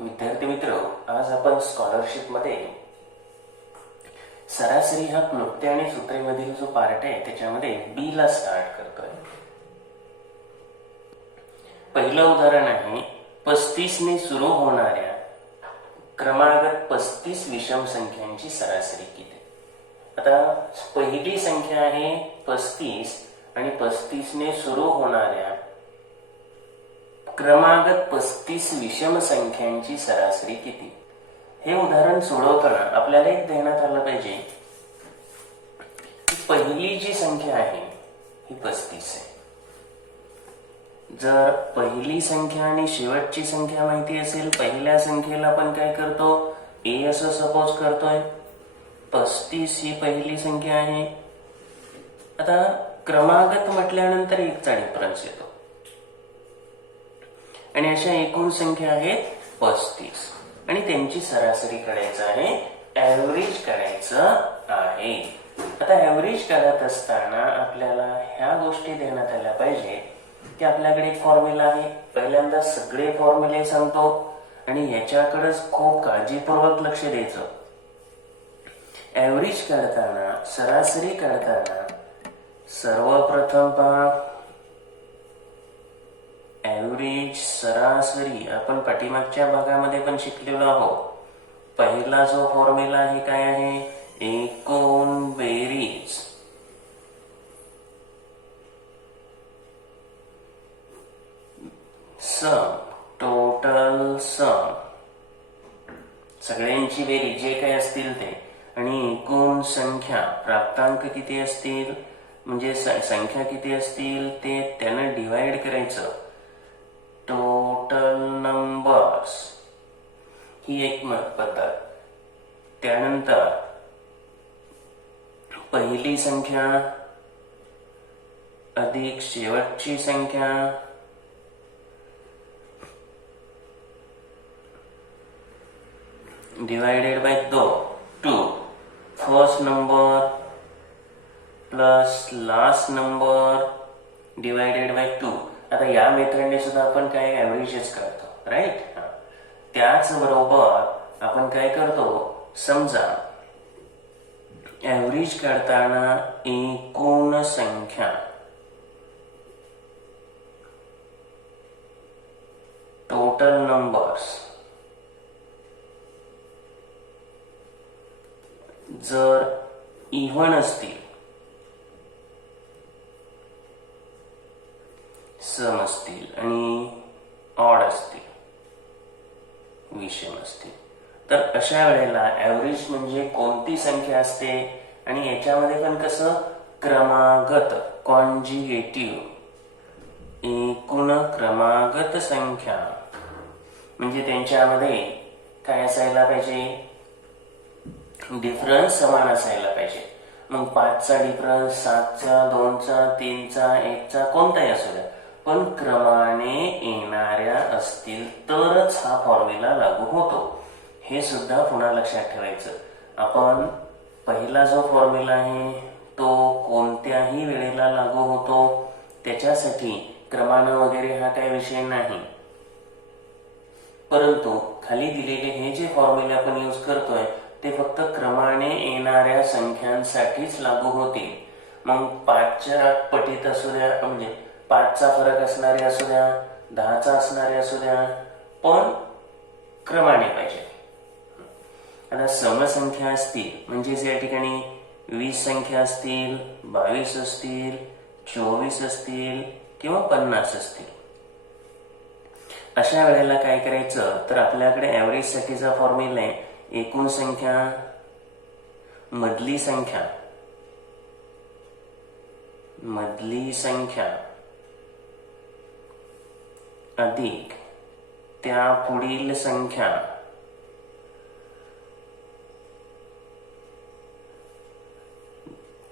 विद्यार्थी मित्र, आज आपण स्कॉलरशिप मध्ये सरासरी हा क्लुप्ते आणि सूत्रेमधील जो पार्ट आहे त्याच्यामध्ये बी ला स्टार्ट करतोय. पहिलं उदाहरण आहे 35 ने सुरू होणाऱ्या क्रमागत 35 विषम संख्यांची सरासरी किती. आता पहिली संख्या आहे 35 आणि 35 ने सुरू होणाऱ्या क्रमागत 35 विषम संख्यांची सरासरी किती. हे उदाहरण सोडवताना आपल्याला एक ध्यानात आलं पाहिजे की पहिली जी संख्या आहे ही 35 आहे. जर पहिली संख्या आणि शेवटची संख्या माहिती असेल, पहिल्या संख्येला आपण काय करतो, ए असं सपोज करतोय. 35 ही पहिली संख्या आहे. आता क्रमागत म्हटल्यानंतर एकचा डिफरन्स येतो आणि अशा एकूण संख्या आहेत 35 आणि त्यांची सरासरी काढायचं आहे, ऍव्हरेज काढायचं आहे. आता ऍव्हरेज काढत असताना आपल्याला ह्या गोष्टी ध्यानात आल्या पाहिजे की आपल्याकडे एक फॉर्म्युला आहे. पहिल्यांदा सगळे फॉर्म्युले सांगतो आणि याच्याकडेच खूप काळजीपूर्वक लक्ष द्यायचं. ऍव्हरेज काढताना, सरासरी काढताना सर्वप्रथम पहा, ऍव्हरेज सरासरी आपण पाठीमागच्या भागामध्ये पण शिकलेलो आहोत. पहिला जो फॉर्म्युला आहे काय आहे, एकूण बेरीज सम, टोटल सम, सगळ्यांची बेरीज जे काही असतील ते, आणि एकूण संख्या, प्राप्तांक किती असतील म्हणजे संख्या किती असतील ते त्यानं डिवाइड करायचं, टोटल नंबर्स, ही एक पद्धत. त्यानंतर पहिली संख्या अधिक शेवटची संख्या divided by 2, first number plus last number divided by 2. आता या मेथडने सुद्धा आपण काय ऍव्हरेजच करतो, राईट. त्याच बरोबर आपण काय करतो, समजा ऍव्हरेज काढताना एकूण संख्या, टोटल नंबर्स जर इव्हन असतील, सम असतील आणि ऑड असतील, विषम असतील, तर अशा वेळेला ऍव्हरेज म्हणजे कोणती संख्या असते. आणि याच्यामध्ये पण कसं, क्रमागत, कॉन्जुगेटिव्ह, एकूण क्रमागत संख्या म्हणजे त्यांच्यामध्ये काय असायला पाहिजे, डिफरन्स समान असायला पाहिजे. मग 5चा डिफरन्स, 7चा, 2चा, 3चा, 1चा कोणताही असू द्या, पण क्रमाने येणाऱ्या असतील तरच हा फॉर्म्युला लागू होतो. हे सुद्धा पुन्हा लक्षात ठेवायचं. आपण पहिला जो फॉर्म्युला आहे तो कोणत्याही वेळेला लागू होतो, त्याच्यासाठी क्रमानं वगैरे हा काही विषय नाही. परंतु खाली दिलेले हे जे फॉर्म्युले आपण यूज करतोय ते फक्त क्रमाने येणाऱ्या संख्यांसाठीच लागू होतील. मग 5च्या पटीत असू द्या, म्हणजे 5चा फरक असणारे असू द्या, 10चा असणारे असू द्या, पण क्रमाने पाहिजे. आता समसंख्या असतील म्हणजेच या ठिकाणी 20 संख्या असतील, 22 असतील, 24 असतील किंवा 50 असतील, अशा वेळेला काय करायचं, तर आपल्याकडे ऍव्हरेज साठीचा फॉर्म्युला आहे, एकूण संख्या मधली संख्या, अधिक त्या पुढील संख्या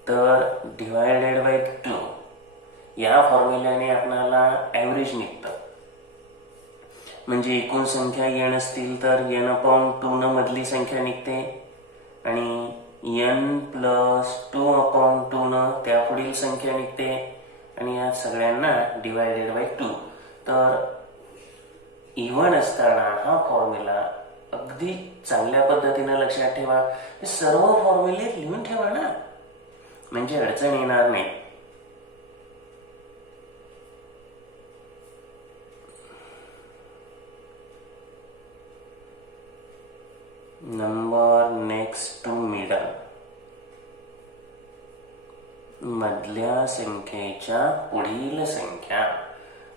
तर डिवायडेड बाय 2. या फॉर्म्युल्याने आपल्याला ऍव्हरेज निघतं. म्हणजे एकूण संख्या n असतील तर n अपॉन 2 न मधली संख्या निघते आणि n प्लस 2 अपॉन 2 न त्या पुढील संख्या निघते आणि या सगळ्यांना डिवायडेड बाय 2. तर इव्हन असताना हा फॉर्म्युला अगदी चांगल्या पद्धतीने लक्षात ठेवा. हे सर्व फॉर्म्युले लिहून ठेवा ना, म्हणजे अडचण येणार नाही. नंबर नेक्स्ट टू मिडल, मधल्या संख्येच्या पुढील संख्या.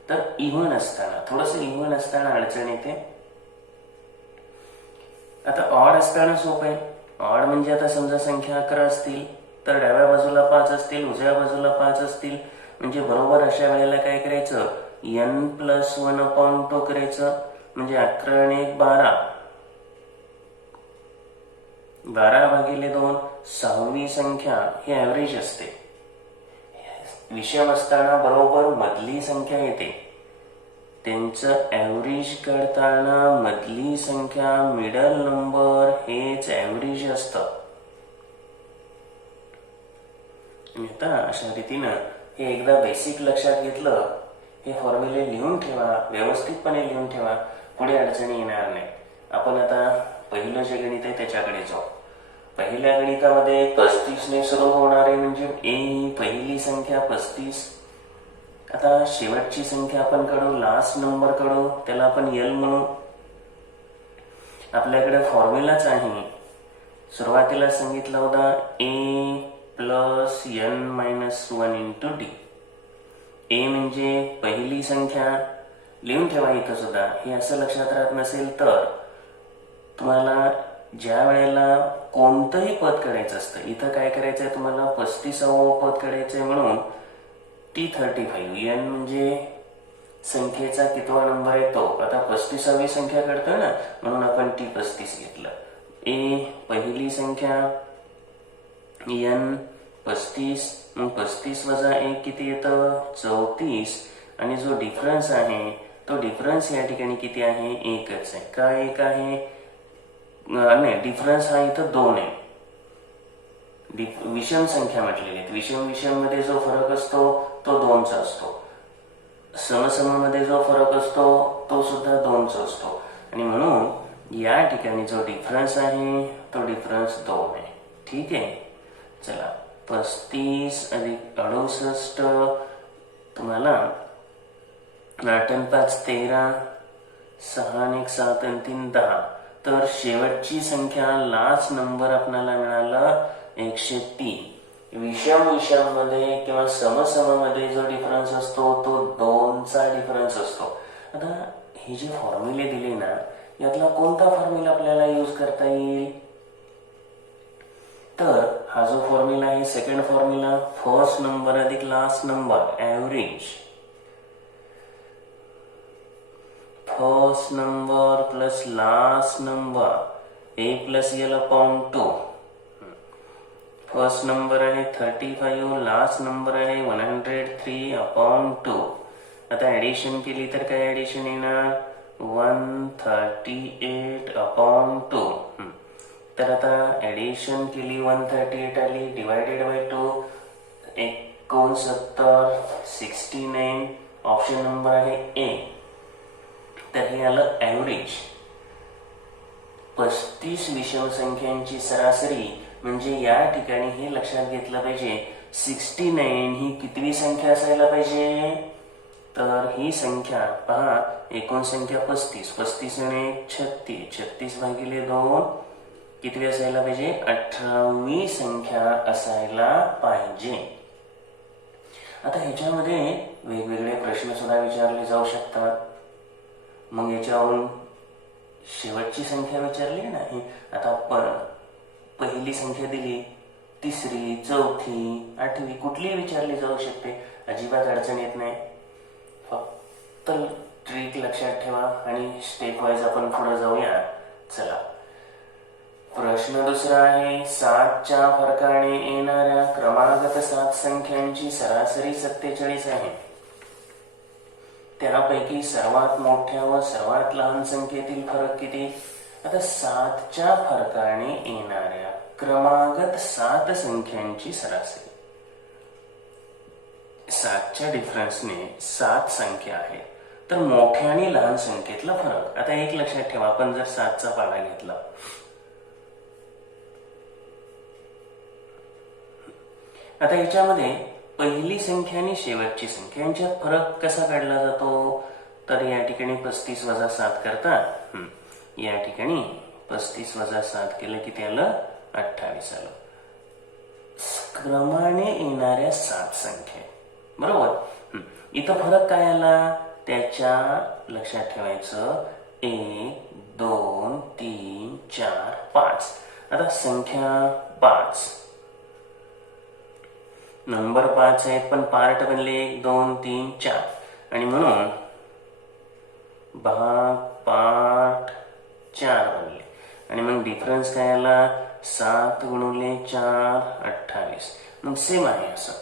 तर इव्हन असताना, थोडस इव्हन असताना अडचण येते. आता ऑड असताना सोपं आहे. ऑड म्हणजे आता समजा संख्या 11 असतील तर डाव्या बाजूला 5 असतील, उजव्या बाजूला 5 असतील, म्हणजे बरोबर अशा वेळेला काय करायचं, n+1/2 करायचं. म्हणजे 11 आणि 1 12, 12/2 6वी संख्या ही ॲव्हरेज असते. विषम असताना बरोबर मधली संख्या येते, त्यांचं ॲव्हरेज काढताना मधली संख्या मिडल नंबर हेच ॲव्हरेज असतं. आणि आता अशा रीतीनं हे एकदा बेसिक लक्षात घेतलं, हे फॉर्म्युले लिहून ठेवा, व्यवस्थितपणे लिहून ठेवा, पुढे अडचणी येणार नाही. आपण आता पहिलं जे गणित आहे त्याच्याकडे जाऊ. पहिल्या गणितामध्ये 35 ने सुरू होणारे म्हणजे ए पहिली संख्या 35. आता शेवटची संख्या आपण काढू, लास्ट नंबर काढू, त्याला आपण एल म्हणू. आपल्याकडे फॉर्म्युलाच आहे, सुरुवातीला सांगितला होता a+n-1 × d. ए म्हणजे पहिली संख्या, लिहून ठेवा इथं सुद्धा. हे असं लक्षात राहत नसेल तर तुम्हाला ज्या वेळेला कोणतंही पद काढायचं असतं, इथं काय करायचंय तुम्हाला, 35वं पद काढायचंय म्हणून T35. n म्हणजे संख्येचा कितवा नंबर आहे तो. आता 35वी संख्या काढतोय ना, म्हणून आपण T35 घेतलं. ए पहिली संख्या, n 35, मग 35 वजा 1 किती येतं, 34. आणि जो डिफरन्स आहे तो डिफरन्स या ठिकाणी किती आहे, 1च आहे. का 1 आहे, नाही, डिफरन्स हा इथं 2 आहे. विषम संख्या म्हटलेली आहेत. विषम मध्ये जो फरक असतो तो 2चा असतो. सममध्ये जो फरक असतो तो सुद्धा 2चा असतो. आणि म्हणून या ठिकाणी जो डिफरन्स आहे तो डिफरन्स 2 आहे. ठीक आहे. चला, 35 + 68 तुम्हाला 8 × 5 13, 6 × 1 7 × 3 10. तर शेवटची संख्या लास्ट नंबर आपल्याला मिळाला 103. विषम मध्ये किंवा मध्ये जो डिफरन्स असतो तो 2चा डिफरन्स असतो. आता हे जे फॉर्म्युले दिले ना, यातला कोणता फॉर्म्युला आपल्याला यूज करता येईल, तर हा जो फॉर्म्युला आहे सेकंड फॉर्म्युला, फर्स्ट नंबर अधिक last number average. First number plus last number a+l/2. First number आहे 35, लास्ट नंबर आहे 103/2. आता ऍडिशन केली तर काय ऍडिशन येणार, 138/2. तर आता ऍडिशन केली, 138 आली, डिवायडेड बाय 2, 69, 69. ऑप्शन नंबर आहे ए. तर हे आलं ॲव्हरेज. 35 विषम संख्यांची सरासरी, म्हणजे या ठिकाणी हे लक्षात घेतलं पाहिजे, 69 ही कितवी संख्या असायला पाहिजे, तर ही संख्या पहा, एकूण संख्या 35, 35 आणि 36, 36/2 कितवी असायला पाहिजे, 18वी संख्या असायला पाहिजे. आता ह्याच्यामध्ये वेगवेगळे प्रश्न सुद्धा विचारले जाऊ शकतात. मग याच्यावरून शेवटची संख्या विचारली नाही. आता पहिली संख्या दिली, तिसरी, चौथी, 8वी कुठलीही विचारली जाऊ शकते, अजिबात अडचण येत नाही. फक्त ट्रिक लक्षात ठेवा आणि स्टेप वाईज आपण पुढे जाऊया. चला, प्रश्न दुसरा आहे, 7च्या फरकाने येणाऱ्या क्रमागत 7 संख्यांची सरासरी 47 आहे. त्यापैकी सर्वात मोठ्या व सर्वात लहान संख्येतील फरक किती. आता 7च्या फरकाने येणाऱ्या क्रमागत 7 संख्यांची सरासरी, 7च्या डिफरन्सने 7 संख्या आहेत. तर मोठ्या आणि लहान संख्येतला फरक. आता एक लक्षात ठेवा, आपण जर 7चा पाढा घेतला, आता याच्यामध्ये पहिली संख्या आणि शेवटची संख्या यांच्यात फरक कसा काढला जातो, तर या ठिकाणी 35 वजा 7 करता या ठिकाणी 35 वजा 7 केलं की त्याला 28 आलं. क्रमाने येणाऱ्या 7 संख्या, बरोबर. इथं फरक काय आला, त्याच्या लक्षात ठेवायचं 1 2 3 4 5. आता संख्या 5, नंबर 5 आहेत पण पार्ट बनले 1 2 3 4 आणि म्हणून भाग पार्ट 4 बनले. आणि मग डिफरन्स काय आला, 7 गुणिले 4 28. मग सेम आहे असं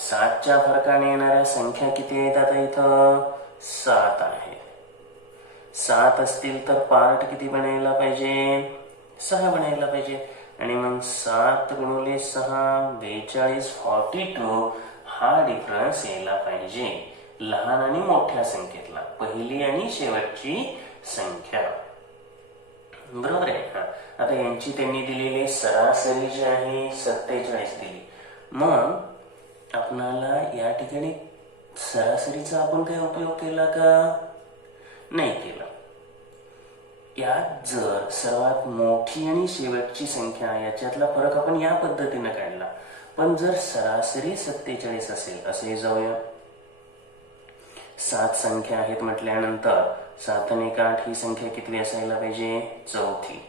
7च्या फरकाने येणाऱ्या संख्या किती आहेत, आता इथं 7 आहे. 7 असतील तर पार्ट किती बनायला पाहिजे, 6 बनायला पाहिजे. आणि मग 7 गुणिले 6 42 42 हा डिफरन्स यायला पाहिजे लहान आणि मोठ्या संख्येतला, पहिली आणि शेवटची संख्या, बरोबर आहे. आता यांची त्यांनी दिलेली सरासरी जी आहे 47 दिली. मग आपणाला या ठिकाणी सरासरीचा आपण काही उपयोग केला का, नाही केला. यात जर सर्वात मोठी आणि शेवटची संख्या याच्यातला फरक आपण या पद्धतीने काढला, पण जर सरासरी 47 असेल, असे जाऊया. 7 संख्या आहेत म्हटल्यानंतर 7 आणि 1 8 ही संख्या किती असायला पाहिजे, चौथी.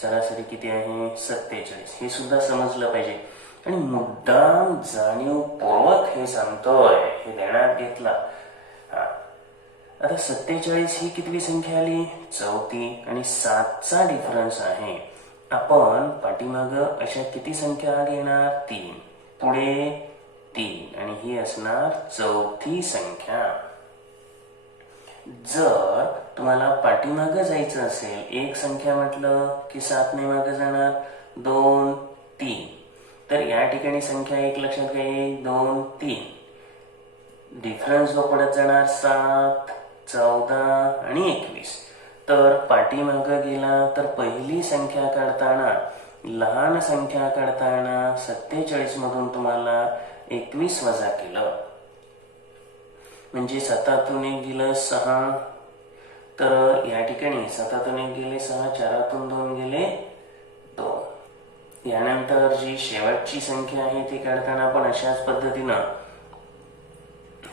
सरासरी किती आहे 47, हे सुद्धा समजलं पाहिजे. आणि मुद्दाम जाणीवपूर्वक हे सांगतोय, हे ध्यानात घेतला. आता 47 ही कितवी संख्या आली, चौथी. आणि 7चा डिफरन्स आहे. आपण पाठीमाग अशा किती संख्या घेणार, 3, पुढे 3 आणि ही असणार चौथी संख्या. जर तुम्हाला पाठीमाग जायचं असेल, एक संख्या म्हटलं की 7 ने मागे जाणार, 2 3. तर या ठिकाणी संख्या एक लक्षात घ्या, 1 2 3. डिफरन्स जो पडत जाणार 7 14 आणि 21. तर पाठीमाग गेला तर पहिली संख्या काढताना, लहान संख्या काढताना 47 मधून तुम्हाला 21 वजा केलं म्हणजे 7तून 1 गेलं 6. तर या ठिकाणी 7तून 1 गेले 6, 4तून 2 गेले 2. यानंतर जी शेवटची संख्या आहे ती काढताना पण अशाच पद्धतीनं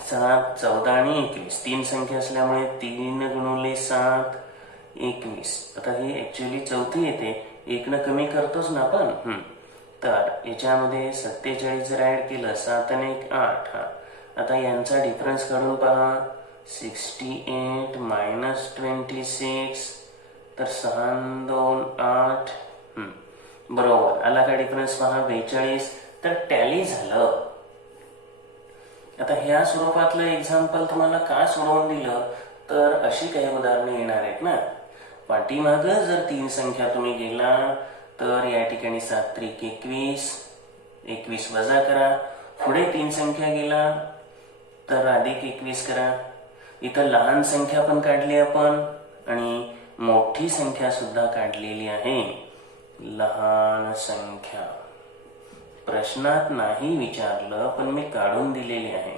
7 14 आणि 21 तीन संख्या असल्यामुळे 3 गुणिले 7 21. आता ही ऍक्च्युअली चौथी येते, 1 न कमी करतोच ना आपण. तर याच्यामध्ये 47 जर ऍड केलं, 7 आणि 1 8. आता यांचा डिफरन्स काढून पहा, 68 मायनस 26. तर 6 2 8. बरोबर आला का डिफरन्स पहा 42. तर टॅली झालं. आता ह्या स्वरूपातलं एक्झाम्पल तुम्हाला का सोडवून दिलं, तर अशी काही उदाहरणे येणार आहेत ना. पाठीमाग जर 3 संख्या तुम्ही गेला तर या ठिकाणी 7 त्रिक 21, 21 वजा करा. पुढे 3 संख्या गेला तर अधिक 21 करा. इथं लहान संख्या पण काढली आपण आणि मोठी संख्या सुद्धा काढलेली आहे. लहान संख्या प्रश्नात नाही विचारलं पण मी काढून दिलेली आहे,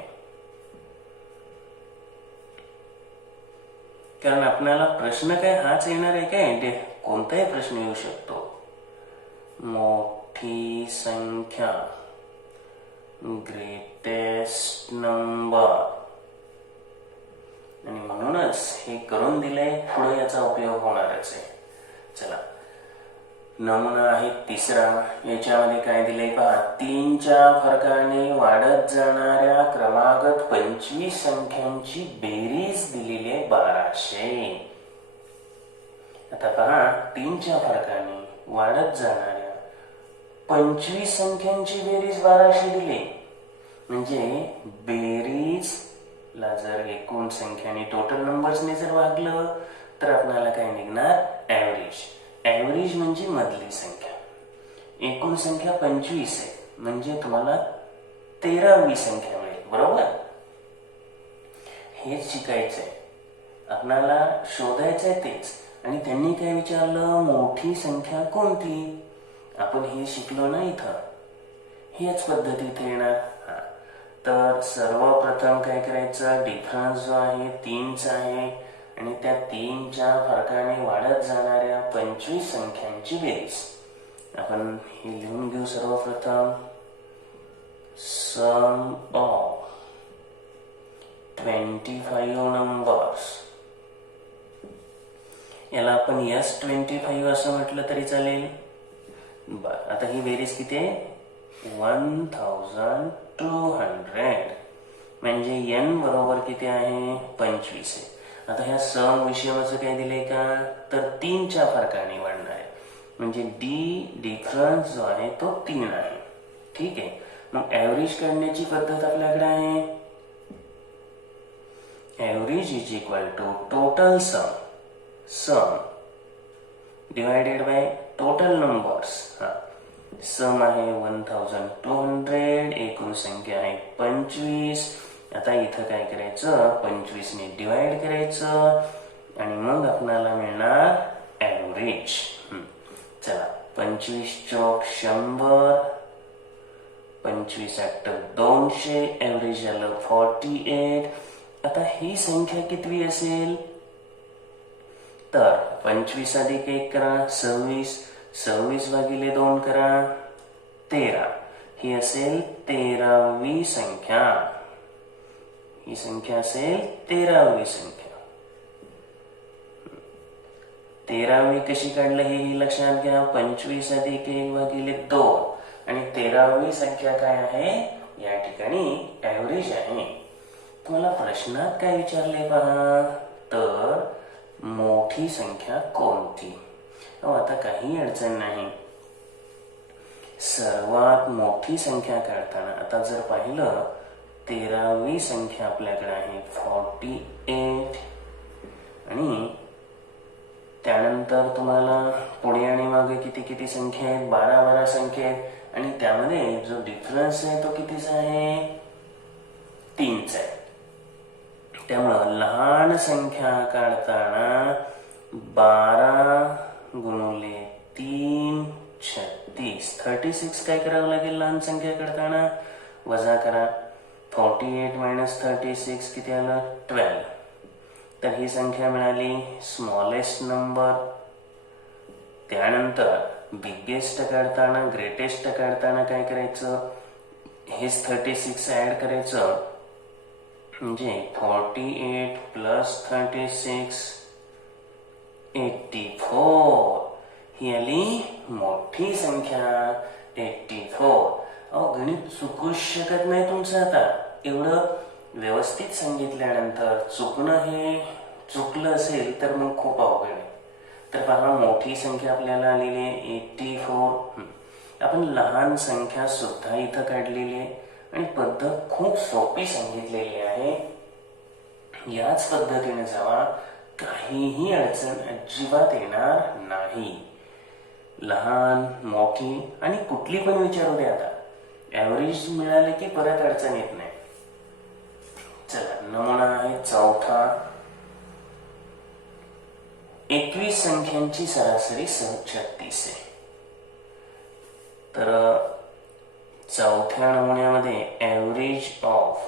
कारण आपल्याला प्रश्न काय हाच येणार आहे काय, कोणताही प्रश्न येऊ शकतो. मोठी संख्या, ग्रेटेस्ट नंबर, आणि म्हणूनच हे करून दिले, पुढे याचा उपयोग होणारच आहे. चला नमुना आहे तिसरा. याच्यामध्ये काय दिले पहा, 3च्या फरकाने वाढत जाणाऱ्या क्रमागत 25 संख्यांची बेरीज दिलेली आहे 1200. आता पहा 3च्या फरकाने वाढत जाणाऱ्या 25 संख्यांची बेरीज 1200 दिली, म्हणजे बेरीज ला जर एकूण संख्याने टोटल नंबर्सने जर वागलं तर आपल्याला काय निघणार, ऍव्हरेज. ऍव्हरेज म्हणजे मधली संख्या. एकूण संख्या 25 आहे म्हणजे तुम्हाला 13वी संख्या मिळेल, बरोबर. हेच शिकायचंय, आपणाला शोधायचंय तेच. आणि त्यांनी काय विचारलं, मोठी संख्या कोणती? आपण हे शिकलो ना इथं, हेच पद्धती इथे येणार. तर सर्वप्रथम काय करायचं, डिफरन्स जो आहे 3चा आहे आणि त्या 3च्या फरकाने वाढत जाणाऱ्या 25 संख्यांची बेरीज. आपण हे लिहून घेऊ. सर्वप्रथम सम ऑफ 25 नंबर्स, याला आपण S25 असं म्हटलं तरी चालेल. बर, आता ही बेरीज किती आहे, 1200. म्हणजे n बरोबर किती आहे, 25 आहे. आता ह्या सम विषयाचं काय दिलंय का, तर 3च्या फरकाने वाढणार आहे. म्हणजे डिफरन्स जो आहे तो 3 आहे. ठीक आहे. मग ऍव्हरेज काढण्याची पद्धत आपल्याकडे आहे. Average is equal to total sum divided by total numbers. Sum आहे 1200, एकूण संख्या आहे 25. आता इथं काय करायचं, 25 ने डिवाइड करायचं आणि मग आपल्याला मिळणार ऍव्हरेज. चला, 25 चौक 100, 25 8 200, ऍव्हरेज आलं 48. आता ही संख्या कितवी असेल, तर 25 अधिक 1 करा 26, 26 भागिले 2 करा 13. ही असेल 13वी संख्या. ही संख्या असेल 13वी संख्या. 13वी कशी काढलं हे लक्षात घ्या. 25 अधिक 1 भागिले 2 आणि 13वी संख्या काय आहे, या ठिकाणी ऍव्हरेज आहे. तुम्हाला प्रश्नात काय विचारले पहा, तर मोठी संख्या कोणती. आता काही अडचण नाही. सर्वात मोठी संख्या काढताना आता जर पाहिलं, 13वी संख्या आपल्याकडे आहे 48 आणि त्यानंतर तुम्हाला पुढे आणि मागे किती किती संख्या आहेत, 12 संख्या आहेत आणि त्यामध्ये जो डिफरन्स आहे तो कितीचा आहे, 3चा आहे. त्यामुळं लहान संख्या काढताना 12 गुणिले 3 36, 36 काय करावं लागेल, लहान संख्या काढताना वजा करा. 48 मायनस 36 किती आलं, 12. तर ही संख्या मिळाली स्मॉलेस्ट नंबर. त्यानंतर बिगेस्ट काढताना, ग्रेटेस्ट काढताना काय करायचं, हेच 36 ऍड करायचं. म्हणजे 48 प्लस 36 84. ही आली मोठी संख्या 84. अहो, गणित चुकूच शकत नाही तुमचं. आता एवढं व्यवस्थित सांगितल्यानंतर चुकणं हे चुकलं असेल तर मग खूप अवघड आहे. तर पहा, मोठी संख्या आपल्याला आलेली आहे 84. आपण लहान संख्या सुद्धा इथं काढलेली आहे आणि पद्धत खूप सोपी सांगितलेली आहे. याच पद्धतीने जावा, काहीही अडचण अजिबात येणार नाही. लहान मोठी आणि कुठली पण विचारू दे. आता ऍव्हरेज मिळाले की परत अडचण येत नाही. चला, नमुना आहे चौथा. 21 संख्यांची सरासरी 36 आहे. तर चौथ्या नमुन्यामध्ये ऍव्हरेज ऑफ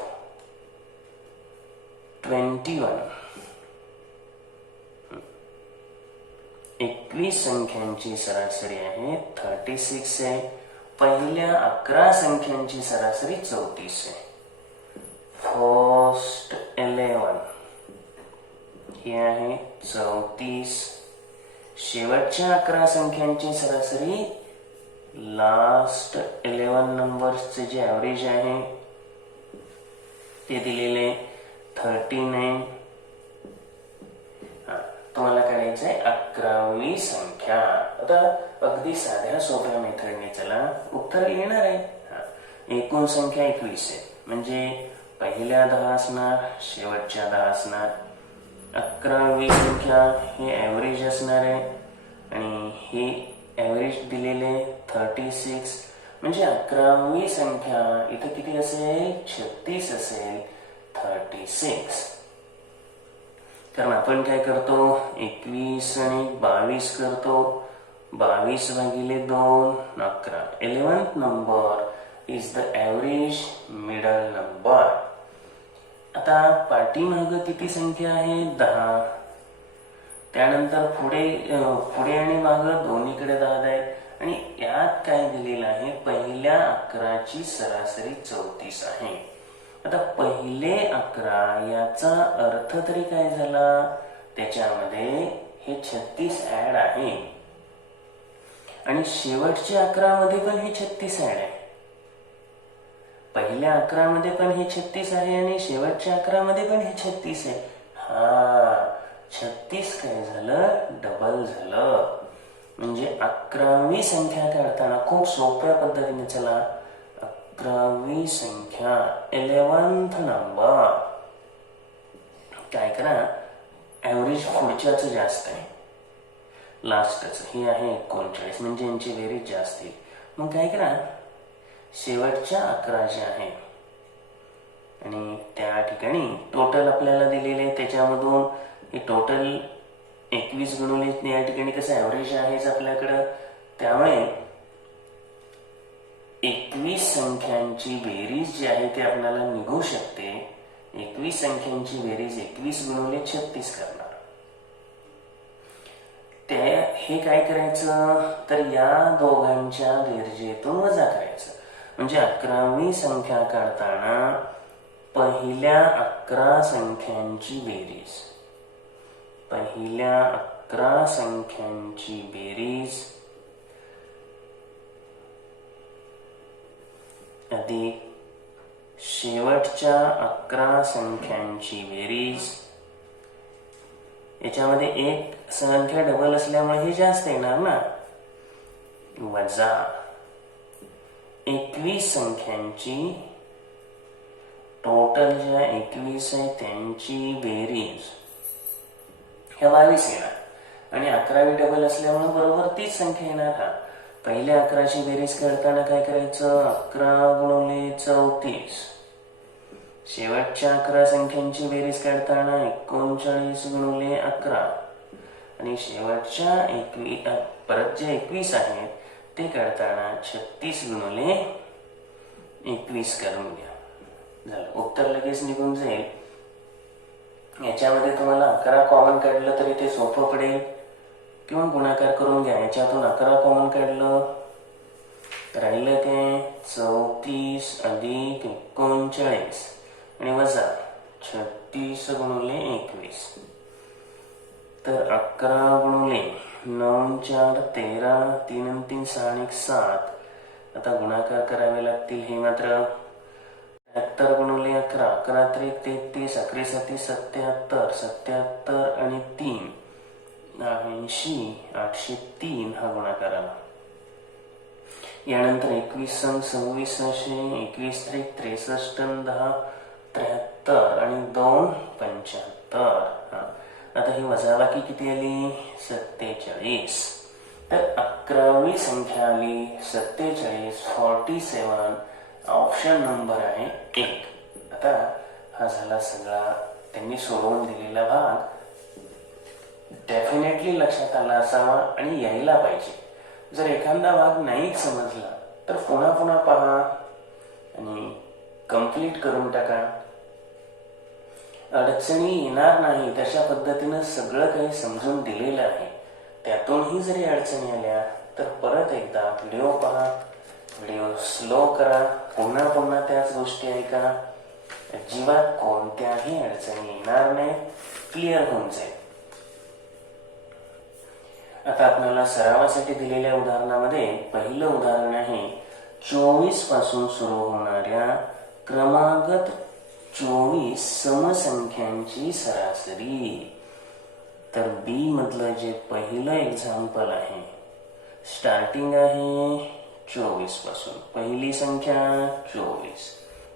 21 संख्यांची सरासरी आहे 36 आहे. पहिल्या 11 संख्यांची सरासरी 34 आहे. फर्स्ट 11 ही आहे 34. शेवटच्या 11 संख्यांची सरासरी, लास्ट 11 नंबर्सचे जे ऍव्हरेज आहे ते दिलेले 39. तुम्हाला काढायचं आहे 11वी संख्या. आता अगदी साध्या सोप्या मेथडने चला उत्तर येणार आहे. एकूण संख्या 21 आहे. म्हणजे पहिल्या 10 असणार, शेवटच्या 10 असणार. 11वी संख्या हे ऍव्हरेज असणार आहे आणि हे ऍव्हरेज दिलेले 36. म्हणजे 11वी संख्या इथं किती असेल, 36 असेल. 36. कारण आपण काय करतो 21 आणि 22 करतो. 22 भागिले 2 11. 11th number is the average middle number. आता पाठीमागं किती संख्या आहे 10. त्यानंतर पुढे आणि मागं दोन्हीकडे 10 आहे. आणि यात काय दिलेलं आहे पहिल्या 11ची सरासरी 34 आहे. आता पहिले 11 याचा अर्थ तरी काय झाला, त्याच्यामध्ये हे 36 ऍड आहे आणि शेवटच्या 11 मध्ये पण हे 36 ऍड आहे. पहिल्या 11 मध्ये पण हे 36 आहे आणि शेवटच्या 11 मध्ये पण हे 36 आहे. हा 36 काय झालं डबल झालं. म्हणजे 11वी संख्या काढताना खूप सोप्या पद्धतीने, चला 11वी संख्या 11th नंबर काय करा, ॲव्हरेज पुढच्याच जास्त आहे, लास्टच हे आहे 39, म्हणजे यांची बेरीज जास्त येईल. मग काय करा, शेवटच्या 11 जे आहे आणि त्या ठिकाणी टोटल आपल्याला दिलेले, त्याच्यामधून हे टोटल 21 गुणिले या ठिकाणी कसं ॲव्हरेज आहेच आपल्याकडं, त्यामुळे 21 संख्यांची बेरीज जी आहे ती आपल्याला निघू शकते. 21 संख्यांची बेरीज 21 गुणिले 36 करणार. हे काय करायचं तर या दोघांच्या बेरजेतून वजा करायचं. म्हणजे 11वी संख्या काढताना पहिल्या 11 संख्यांची बेरीज, पहिल्या 11 संख्यांची बेरीज अधिक शेवटच्या 11 संख्यांची बेरीज, याच्यामध्ये एक संख्या डबल असल्यामुळे हे जास्त येणार ना, वजा 21 संख्यांची, टोटल ज्या 21 आहे त्यांची बेरीज, ह्या 22 येणार आणि 11वी डबल असल्यामुळे बरोबर 30 संख्या येणार. हा पहिल्या 11ची बेरीज करताना काय करायचं, 11 गुणिले 34. शेवटच्या 11 संख्यांची बेरीज काढताना 39 गुणिले 11 आणि शेवटच्या परत जे 21 आहेत ते काढताना 36 गुणिले 21 करून घ्या. झालं, उत्तर लगेच निघून जाईल. याच्यामध्ये तुम्हाला 11 कॉमन काढलं तरी ते सोपं पडेल किंवा गुणाकार करून घ्या. याच्यातून 11 कॉमन काढलं राहिलं काय 34 अधिक 39 आणि वजा 36 गुणिले 21. तर 11 गुणिले 9 4 13, 3 3 6 आणि 7. आता गुणाकार करावे लागतील. हे मात्र 73 गुणिले 11, 11 3 33, 11 7 77, 77 आणि 3 80, 803 हा गुणाकार आला. यानंतर 21 26 21 63 10 73 आणि 2 75. आता ही वजाबाकी किती आली 47. तर 11वी संख्या आली 47, 47. ऑप्शन नंबर आहे 1. आता हा झाला सगळा त्यांनी सोडवून दिलेला भाग. डेफिनेटली लक्षात आला असावा आणि यायला पाहिजे. जर एखादा भाग नाही समजला तर पुन्हा पुन्हा पहा आणि कंप्लीट करून टाका. अडचणी येणार नाही तशा पद्धतीनं सगळं काही समजून दिलेलं आहे. त्यातूनही जरी अडचणी आल्या तर परत एकदा व्हिडिओ पहा, व्हिडिओ स्लो करा, पुन्हा पुन्हा त्याच गोष्टी ऐका. अजिबात कोणत्याही अडचणी येणार नाही, क्लिअर होऊन जाईल. आता आपल्याला सरावासाठी दिलेल्या उदाहरणामध्ये पहिलं उदाहरण आहे 24 पासून सुरू होणाऱ्या क्रमागत 24 समसंख्यांची सरासरी. तर बी मधलं जे पहिलं एक्झाम्पल आहे, स्टार्टिंग आहे 24 पासून, पहिली संख्या 24,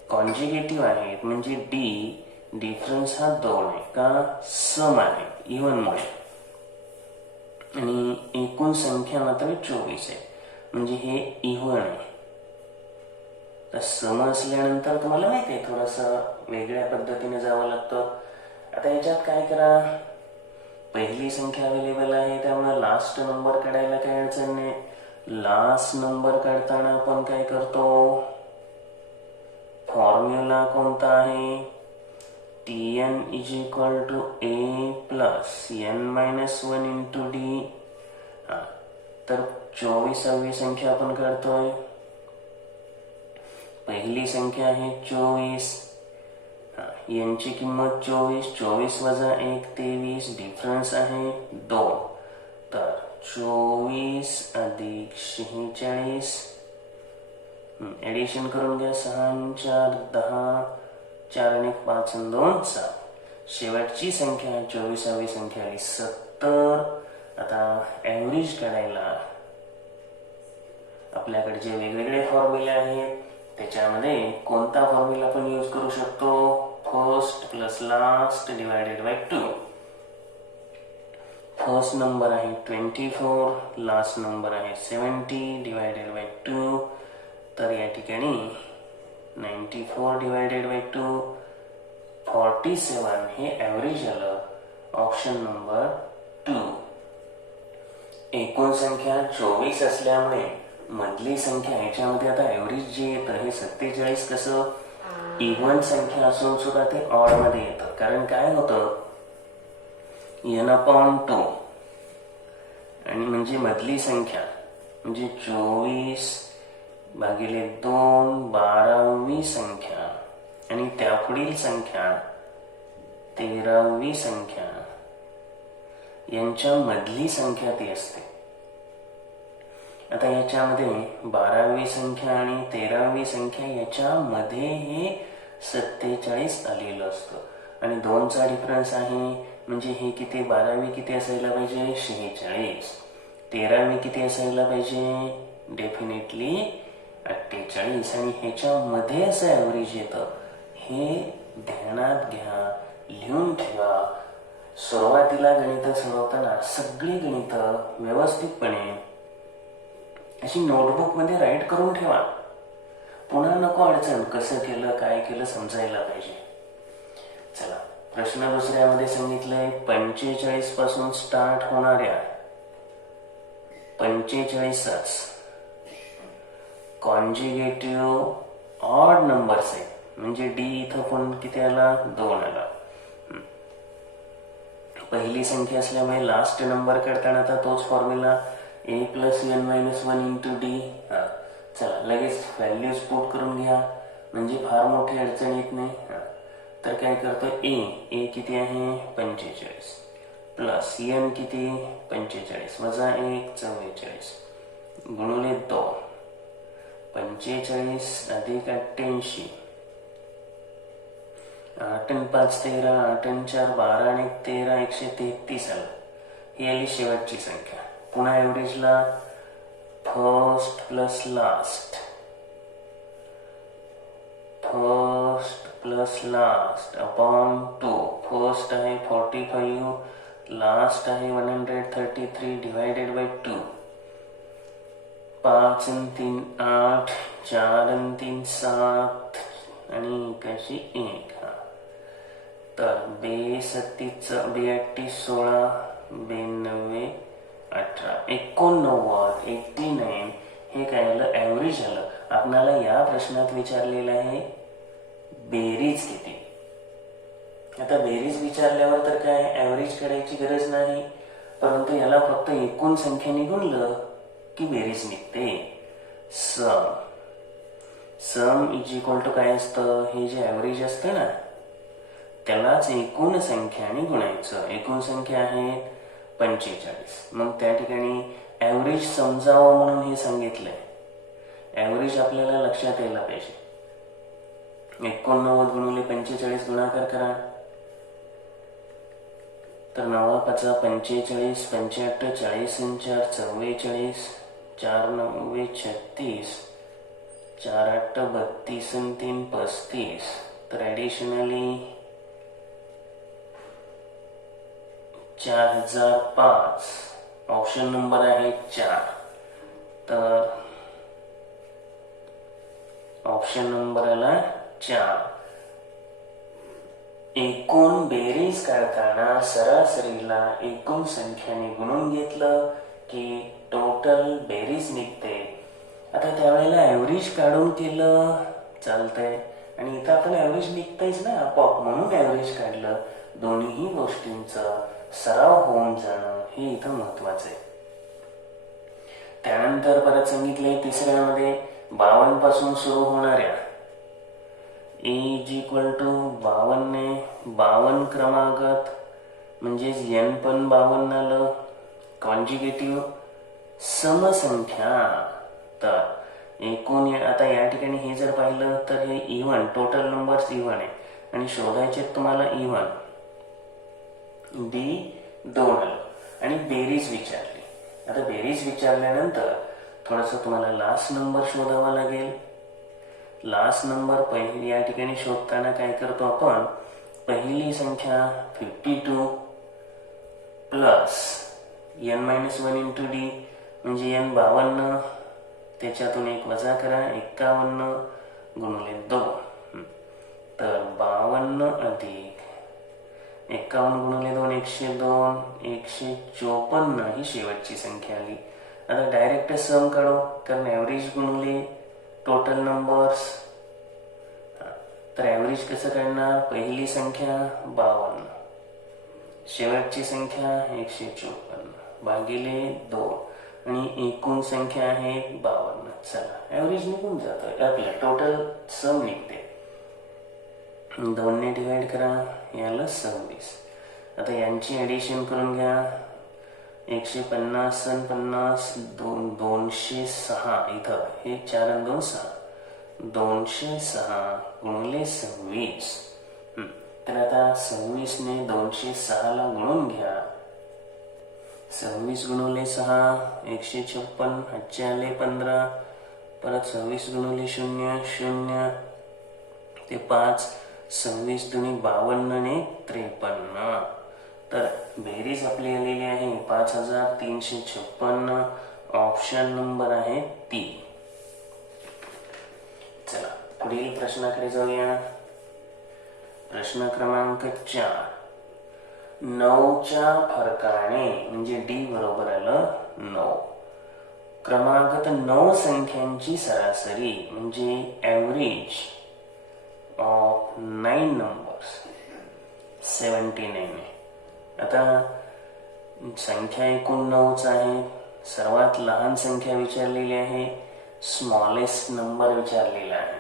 कॉन्जिगेटिव्ह आहेत म्हणजे डी, डिफरन्स हा 2 आहे का सम आहे इव्हन मुळे, आणि एकूण संख्या मात्र 24 आहे म्हणजे हे इव्हन आहे. तर सम असल्यानंतर तुम्हाला माहिती आहे थोडंसं वेगळ्या पद्धतीने जावं लागतं. आता याच्यात काय करा, पहिली संख्या अवेलेबल आहे त्यामुळे लास्ट नंबर काढायला काही अडचण नाही. लास्ट नंबर काढताना आपण काय करतो, फॉर्म्युला कोणता आहे, Tn is equal to a plus n-1 into D. तर 24वी संख्या आपण काढतोय. पहिली संख्या आहे 24, यांची किंमत 24, 24 वजा 1 23, डिफरन्स आहे 2. तर 24 अधिक 46, ऍडिशन करून घ्या, 6 4 10, 4 आणि 5 आणि 2 7. शेवटची संख्या 24वी संख्या आली 70. आता ॲव्हरेज काढायला आपल्याकडे जे वेगवेगळे फॉर्म्युले आहेत त्याच्यामध्ये कोणता फॉर्म्युला आपण यूज करू शकतो, first plus last divided by 2. First number आहे 24, लास्ट नंबर आहे 70 डिवायडेड बाय 2. तर या ठिकाणी 94 डिवायडेड बाय 2, 47 हे ॲव्हरेज आलं, ऑप्शन नंबर 2. एकूण संख्या 24 असल्यामुळे मधली संख्या ह्याच्यामध्ये आता ॲव्हरेज जे येतं हे 47 कसं इव्हन संख्या असून सुद्धा ते ऑड मध्ये येतं. कारण काय होतं, n/2 आणि म्हणजे मधली संख्या म्हणजे 24 भागिले 2 12वी संख्या आणि त्यापुढील संख्या 13वी संख्या यांच्या मधली संख्या ती असते. आता याच्यामध्ये 12वी संख्या आणि 13वी संख्या याच्यामध्ये हे 47 आलेलं असतं आणि 2चा डिफरन्स आहे म्हणजे हे किती, 12वी किती असायला पाहिजे 46, 13वी किती असायला पाहिजे डेफिनेटली 48 आणि ह्याच्यामध्ये असं ॲव्हरेज येतं. हे ध्यानात घ्या, लिहून ठेवा. सुरुवातीला गणित सोडवताना सगळी गणित व्यवस्थितपणे अशी नोटबुक मध्ये राईट करून ठेवा. पुन्हा नको अडचण, कसं केलं काय केलं समजायला पाहिजे. चला, प्रश्न दुसऱ्यामध्ये सांगितलंय 45 पासून स्टार्ट होणाऱ्या 45च कॉन्जुगेटिव्ह ऑड नंबर्स आहे. म्हणजे डी इथं पण किती आला, 2 आला. पहिली संख्या असल्यामुळे लास्ट नंबर काढताना आता तोच formula a plus n-1 into D. चला लगेच व्हॅल्यूज पुट करून घ्या म्हणजे फार मोठी अडचण येत नाही. तर काय करतो, a किती आहे 45 प्लस n किती 45 वजा 1 44 गुणिले 2 45 अधिक 88, 8 आणि 5 13, 8 आणि 4 12 आणि 13 133 आलं. ही आली शेवटची संख्या. पुन्हा ॲव्हरेजला first plus last, first plus last upon 2. First आहे 45, लास्ट आहे 133 डिवायडेड बाय 2. 5 आणि 3 8, 4 आणि 3 7 आणि कशी 1. तर 42 16 92 18 89 89 हे काय आलं, ॲव्हरेज आलं. आपल्याला या प्रश्नात विचारलेलं आहे बेरीज किती. आता बेरीज विचारल्यावर तर काय ॲव्हरेज काढायची गरज नाही, परंतु याला फक्त एकूण संख्येने गुणलं की बेरीज निघते. सम इज इक्वल टू काय असतं, हे जे ॲव्हरेज असतं ना त्यालाच एकूण संख्याने गुणायचं. एकूण संख्या आहे 45. मग त्या ठिकाणी ॲव्हरेज समजावं म्हणून हे सांगितलंय. ॲव्हरेज आपल्याला लक्षात यायला पाहिजे. 89 गुणिले 45 गुणाकार करा तर 9 5 45, 85 40 आणि 4 44, 4 9 36, 4 8 32 आणि 3 35. तर ॲडिशनली 4005 ऑप्शन नंबर आहे 4. तर ऑप्शन नंबर आला 4. एकूण बेरीज काढताना सरासरीला एकूण संख्याने गुणून घेतलं की टोटल बेरीज निघते. आता त्यावेळेला ॲव्हरेज काढून केलं चालतंय, आणि इथं आपण ॲव्हरेज निघतंयच ना आपोआप, म्हणून ॲव्हरेज काढलं. दोन्हीही गोष्टींचा सराव होऊन जाणं हे इथं महत्वाचं आहे. त्यानंतर परत सांगितलंय तिसऱ्यामध्ये 52 पासून सुरू होणाऱ्या ए इज इक्वल टू 52 52 क्रमागत म्हणजेच n पण 52 आलं, कॉन्जिगेटिव्ह समसंख्या. तर एकूण आता या ठिकाणी हे जर पाहिलं तर हे इव्हन टोटल नंबर्स इव्हन आहे आणि शोधायचे तुम्हाला इव्हन बी 2 आलं आणि बेरीज विचारली. आता बेरीज विचारल्यानंतर थोडंसं तुम्हाला लास्ट नंबर शोधावा लागेल. लास्ट नंबर पहिली या ठिकाणी शोधताना काय करतो आपण, पहिली संख्या 52 प्लस n-1 इंटू डी म्हणजे n 52, त्याच्यातून एक वजा करा 51 गुणिले 2. तर 52 अधिक 51 गुणिले 2 102, 154 ही शेवटची संख्या आली. आता डायरेक्ट सम काढू, कारण ॲव्हरेज गुणिले टोटल नंबर्स. तर ॲव्हरेज कसं काढणार, पहिली संख्या 52, शेवटची संख्या 154 भागिले 2 आणि एकूण संख्या आहे 52. चला ॲव्हरेज निघून जातं, आपल्या टोटल सम निघते. 2 ने डिवाइड करा, याला 26. आता यांची ॲडिशन करून घ्या, 150 आणि 50 206. इथं हे 4 आणि 2 6, 206 गुणिले 26. तर आता 26 ने 206 ला गुणून घ्या. 26 गुणिले 6 156, हातचे आले 15, परत 26 गुणिले 0 0 ते 5, 26 दुनी 52 ने 53. तर बेरीज आपली आलेली आहे 5356. ऑप्शन नंबर आहे 3. चला पुढील प्रश्नाकडे जाऊया. प्रश्न क्रमांक 4. 9च्या फरकाने म्हणजे डी बरोबर आलं 9. क्रमागत 9 संख्यांची सरासरी म्हणजे ॲव्हरेज ऑफ 9 नंबर्स 79 आहे. आता संख्या एकूण 9च आहे. सर्वात लहान संख्या विचारलेली आहे, स्मॉलेस्ट नंबर विचारलेला आहे.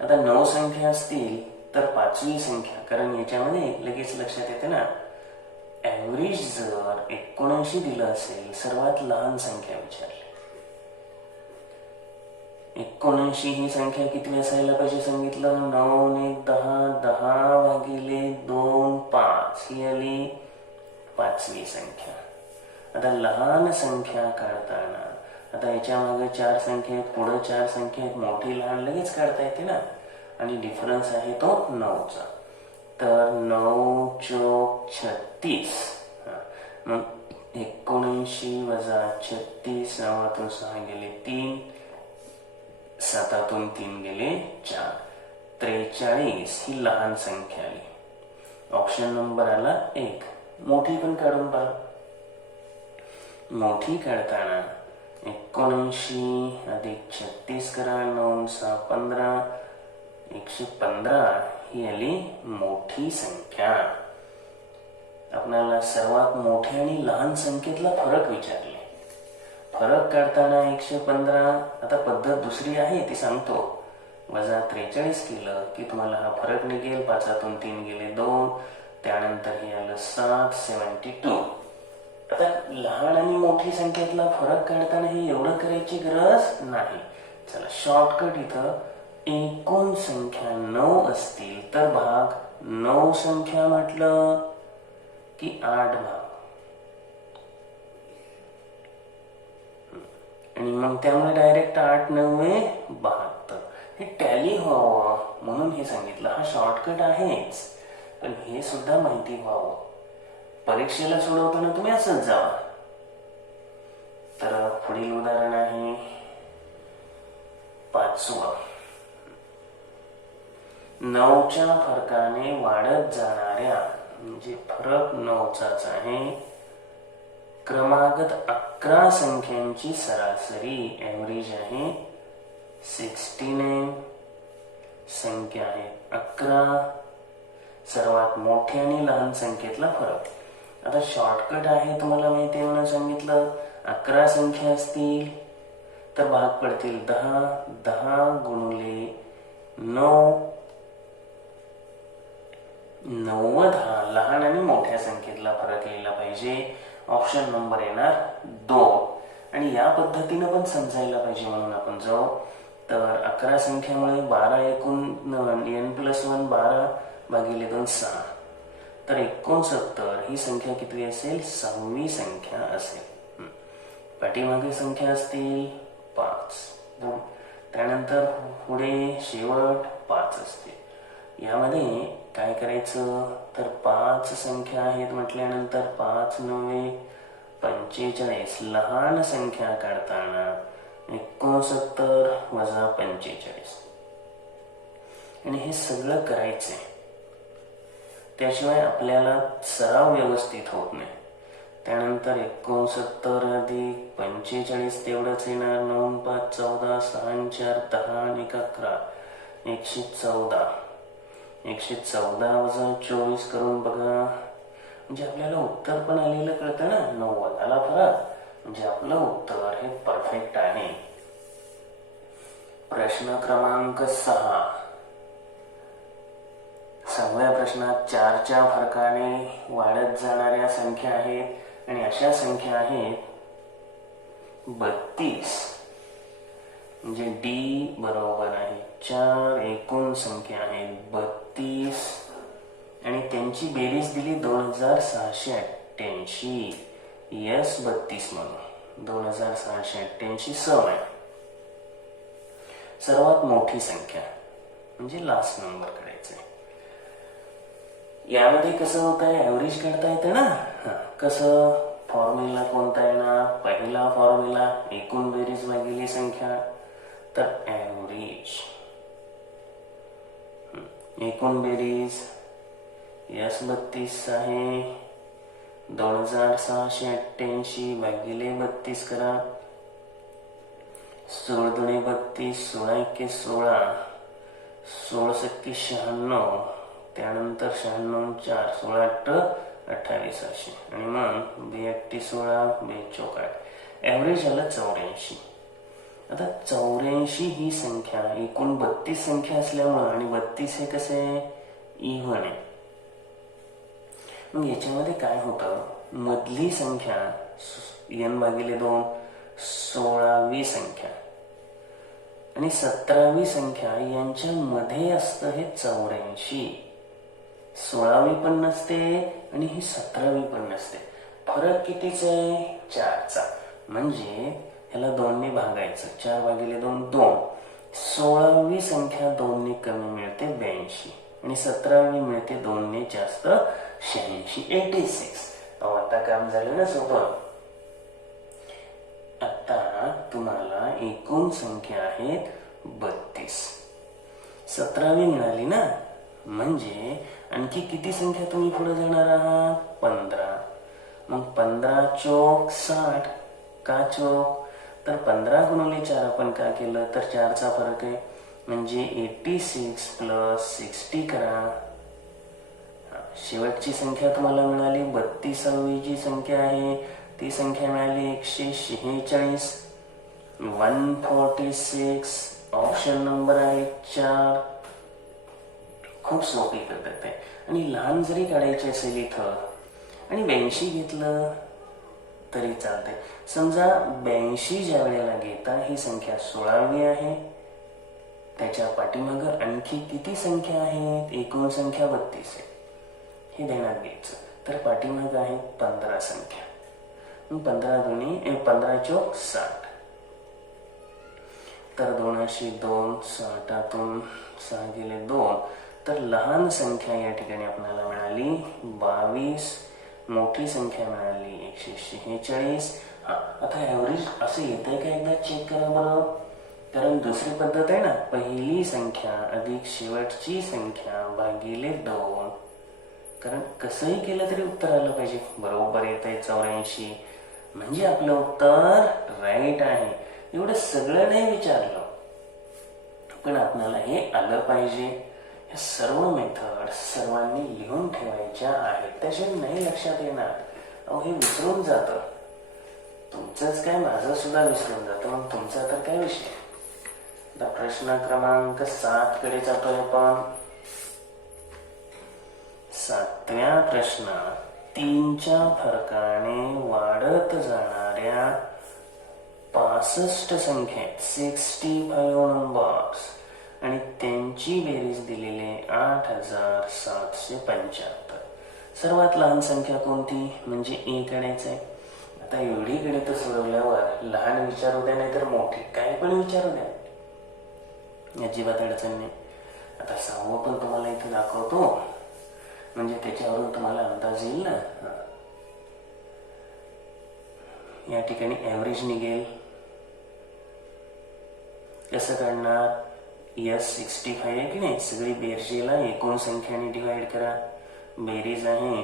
आता 9 संख्या असतील तर पाचवी संख्या, कारण याच्यामध्ये लगेच लक्षात येते ना, ॲव्हरेज जर 79 दिलं असेल, सर्वात लहान संख्या विचारली. 79 ही संख्या किती असायला पाहिजे सांगितलं, 9 ने 10, 10 भागिले 2 5 ही आली पाचवी संख्या. आता लहान संख्या काढताना आता याच्या मागे 4 संख्या आहेत, पुढे 4 संख्या आहेत, मोठी लहान लगेच काढता येते ना, आणि डिफरन्स आहे तो 9चा. तर 9 चौक 36. मग 79 वजा 36, 9 6 गेले 3, 7 3 गेले 4, 43 ही लहान संख्या आली. ऑप्शन नंबर आला 1. मोठी पण काढून पहा. मोठी काढताना 79 अधिक 36 करा, 9 6 15, 115 ही आली मोठी संख्या. आपल्याला सर्वात मोठ्या आणि लहान संख्येतला फरक विचारले. फरक काढताना 115. आता पद्धत दुसरी आहे ती सांगतो. वजा 43 केलं की तुम्हाला हा फरक निघेल. 5 3 गेले 2, त्यानंतर हे आलं 7, 72. आता लहान आणि मोठी संख्येतला फरक काढताना हे एवढं करायची गरज नाही. चला शॉर्टकट, इथं एकूण संख्या 9 असतील तर भाग 9 संख्या म्हटलं की 8 भाग, आणि मग त्यामुळे डायरेक्ट 8 9 72 हे टॅली व्हावं म्हणून हे सांगितलं. हा शॉर्टकट आहेच, पण हे सुद्धा माहिती व्हावं. परीक्षेला सोडवताना तुम्ही असंच जावा. तर पुढील उदाहरण आहे 5. 9च्या फरकाने वाढत जाणाऱ्या, म्हणजे फरक 9चाच आहे, क्रमागत 11 संख्यांची सरासरी ॲव्हरेज आहे 69 संख्या आहे. 11 सर्वात मोठी आणि लहान संख्येतला फरक. आता शॉर्टकट आहे, तुम्हाला माहिती आहे म्हणून सांगितलं. 11 संख्या असतील तर भाग पडतील 10. 10 गुणिले 9, 90 हा लहान आणि मोठ्या संख्येतला फरक यायला पाहिजे. ऑप्शन नंबर येणार 2. आणि या पद्धतीनं पण समजायला पाहिजे म्हणून आपण जाऊ. तर 11 संख्यामुळे 12 एकूण n+1 12 भागिले 2 6. तर 69 ही संख्या किती असेल? 6वी संख्या असेल. पाठीमागे संख्या असतील 5. त्यानंतर पुढे शेवट 5 असते. यामध्ये काय करायचं तर 5 संख्या आहेत म्हटल्यानंतर 5 9 45 लहान संख्या काढताना 69 वजा 45 आणि हे सगळं करायचंय. त्याशिवाय आपल्याला सराव व्यवस्थित होत नाही. त्यानंतर 69 अधिक 45 तेवढंच येणार. 9 5 14 6 4 10 आणि 11 114. 114 वजा 24 करून बघा, म्हणजे आपल्याला उत्तर पण आलेलं कळतं ना. 90 आला फरक, म्हणजे आपलं उत्तर हे परफेक्ट आहे. प्रश्न क्रमांक 6. 6व्या प्रश्नात 4च्या फरकाने वाढत जाणाऱ्या संख्या आहेत आणि अशा संख्या आहेत 32. म्हणजे डी बरोबर आहे 4. एकूण संख्या आहेत 32 आणि त्यांची बेरीज दिली 2688. यस 32 म्हणून 2688 सम आहे. सर्वात मोठी संख्या म्हणजे लास्ट नंबर करायचं आहे. यामध्ये कसं होत आहे, ॲव्हरेज काढता येतं ना. कसं, फॉर्म्युला कोणता येणार? पहिला फॉर्म्युला एकूण बेरीज भागिले संख्या. तर ॲव्हरेज एकूण बेरीज यस 32 आहे. 2688 भागिले 32 करा. 16 दुणे 32, 16 एके 16, 16 सत्ते 96, त्यानंतर 96 4, 16 8 28 असे आणि मग 2 8 16, 2 4 8. ॲव्हरेज आलं 84. आता 84 ही संख्या एकूण 32 संख्या असल्यामुळे आणि 32 हे कसे इव्हन आहे. मग याच्यामध्ये काय होतं, मधली संख्या n भागिले 2 16वी संख्या आणि 17वी संख्या यांच्यामध्ये असतं हे 84. 16वी पण नसते आणि ही 17वी पण नसते. फरक कितीचा आहे? 4चा. म्हणजे ह्याला 2 ने भागायचं. 4 भागिले 2 2. 16वी संख्या 2 ने कमी मिळते 82 आणि 17वी मिळते 2 ने जास्त 86 86. आता काम झालं ना सोपं. आता तुम्हाला एकूण संख्या आहेत 32. 17वी मिळाली ना, म्हणजे आणखी किती संख्या तुम्ही पुढे जाणार आहात? 15. मग 15 चौक 60. का चौक? तर 15 गुणिले 4 आपण का केलं तर 4चा फरक आहे, म्हणजे 86 प्लस 60 करा. शेवटची संख्या तुम्हाला मिळाली 32वी जी संख्या आहे ती संख्या मिळाली 146. 146. ऑप्शन नंबर आहे 4. खूप सोपी पद्धत आहे. आणि लहान जरी काढायची असेल इथं आणि 82 घेतलं तरी चालते. समजा 82 ज्या वेळेला घेता ही संख्या 16वी आहे, त्याच्या पाठीमागं आणखी किती संख्या आहेत? एकूण संख्या 32 आहे हे ध्यानात घ्यायचं. तर पाठीमागं आहे 15 संख्या. 15 दुणे 15 चौक 60. तर 202 60तून 6 गेले 2. तर लहान संख्या या ठिकाणी आपल्याला मिळाली 22. मोठी संख्या मिळाली 146. आता ॲव्हरेज असं येतंय का एकदा चेक करा बरं. कारण दुसरी पद्धत आहे ना, पहिली संख्या अधिक शेवटची संख्या भागिले 2. कारण कसंही केलं तरी उत्तर आलं पाहिजे. बरोबर येत आहे 84, म्हणजे आपलं उत्तर राईट आहे. एवढं सगळं नाही विचारलं, पण आपल्याला हे आलं पाहिजे. या सर्व मेथड सर्वांनी लिहून ठेवायच्या आहेत, त्याशिवाय नाही लक्षात येणार. अहो हे विसरून जातं. तुमचंच काय, माझं सुद्धा विसरून जातं, मग तुमचा तर काय विषय. आता प्रश्न क्रमांक 7 कडे जातोय आपण. 7व्या प्रश्नात 3च्या फरकाने वाढत जाणाऱ्या 65 संख्येत 65 नंबर्स आणि त्यांची बेरीज दिलेले 8775. सर्वात लहान संख्या कोणती, म्हणजे ए काढायचं आहे. आता एवढी गणित सोडवल्यावर लहान विचारू द्या नाही तर मोठी, काय पण विचारू द्या, अजिबात अडचण नाही. आता 6वं पण तुम्हाला इथे दाखवतो, म्हणजे त्याच्यावरून तुम्हाला अंदाज येईल ना. या ठिकाणी ॲव्हरेज निघेल. कसं काढणार, S65 आहे की नाही, सगळी बेरजेला एकूण संख्याने डिवाइड करा. बेरीज आहे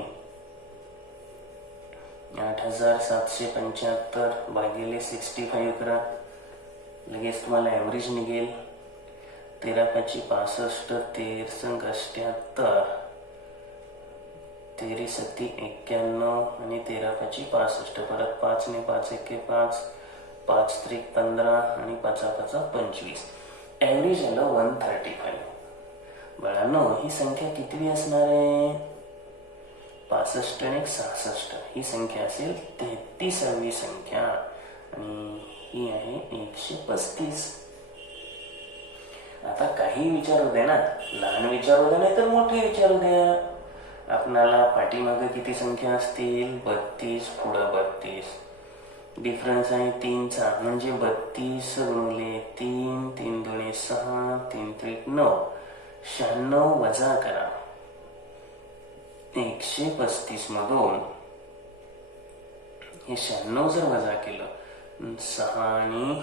8775 भागिले 65 करा. लगेच तुम्हाला ॲव्हरेज निघेल. 13×5 65, 13×78, 13×7 91 आणि 13×5 65. परत 5 ने 5 1 5, 5×3 15 आणि 5×5 25. ॲव्हरेज आलं 135. बाळांनो, ही संख्या कितवी असणार आहे, 65 आणि 66. ही संख्या असेल 33वी संख्या आणि ही आहे 135. आता काही विचारू द्या ना, लहान विचारू द्या नाही तर मोठी विचारू द्या. आपणाला पाठीमागे किती संख्या असतील, 32, पुढं 32. डिफरन्स आहे 3चा, म्हणजे 32 गुणिले 3, 3 दुणे 6, 3 त्रिक 9, 96 वजा करा. 135 मधून हे 96 जर वजा केलं, 6 आणि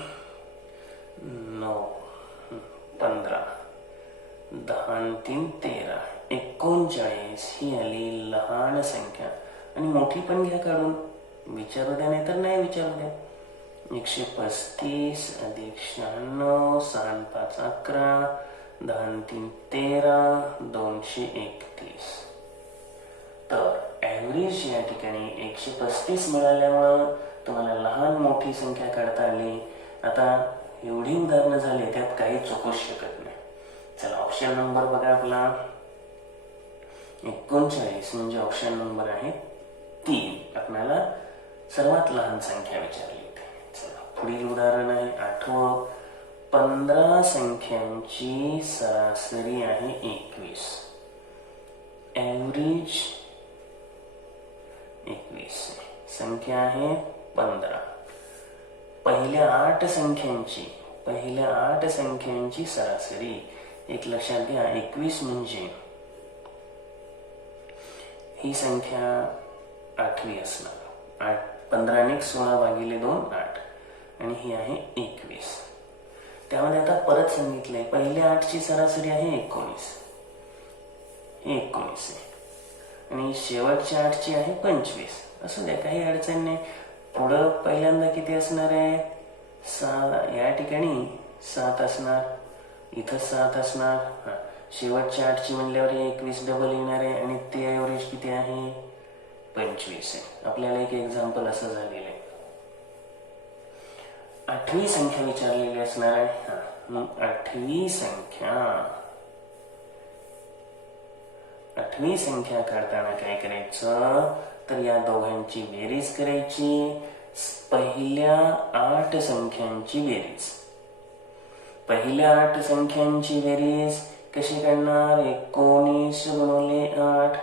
9 15, 10 आणि 3 13, 39. ही आली लहान संख्या. आणि मोठी पण घ्या काढून, विचारू द्या नाही तर नाही विचारू द्या. 135 अधिक 96, 6 आणि 5 11, 10 आणि 3 13, 231. तर ॲव्हरेज या ठिकाणी 135 मिळाल्यामुळं तुम्हाला लहान मोठी संख्या काढता आली. आता एवढी उदाहरणं झाली, त्यात काही चुकूच शकत नाही. चला, ऑप्शन नंबर बघा आपला 39, म्हणजे ऑप्शन नंबर आहे 3. आपल्याला सर्वात लहान संख्या विचारली होती. चला, पुढील उदाहरण आहे 8वं. 15 संख्यांची सरासरी आहे 21. ॲव्हरेज 21. संख्या आहे 15. पहिल्या 8 संख्यांची सरासरी. एक लक्षात घ्या, 21 म्हणजे ही संख्या 8वी असणार. 15 ने 16 भागिले 2 8 आणि ही आहे 21. त्यामध्ये आता परत सांगितलंय, पहिल्या 8ची सरासरी आहे 19. हे 19 आहे आणि शेवटच्या 8ची आहे 25. असू द्या, काही अडचण नाही. पुढं पहिल्यांदा किती असणार आहे, 6. या ठिकाणी 7 असणार, इथं 7 असणार. शेवटच्या 8ची म्हणल्यावर 21 डबल येणार आहे आणि ते ॲव्हरेज किती आहे, 25 आहे. आपल्याला एक एक्झाम्पल असं झालेलं आहे. 8वी संख्या विचारलेली असणार आहे. मग 8वी संख्या काढताना काय करायचं, तर या दोघांची बेरीज करायची. पहिल्या 8 संख्यांची बेरीज. पहिल्या 8 संख्यांची बेरीज कशी काढणार, 19 गुणिले 8.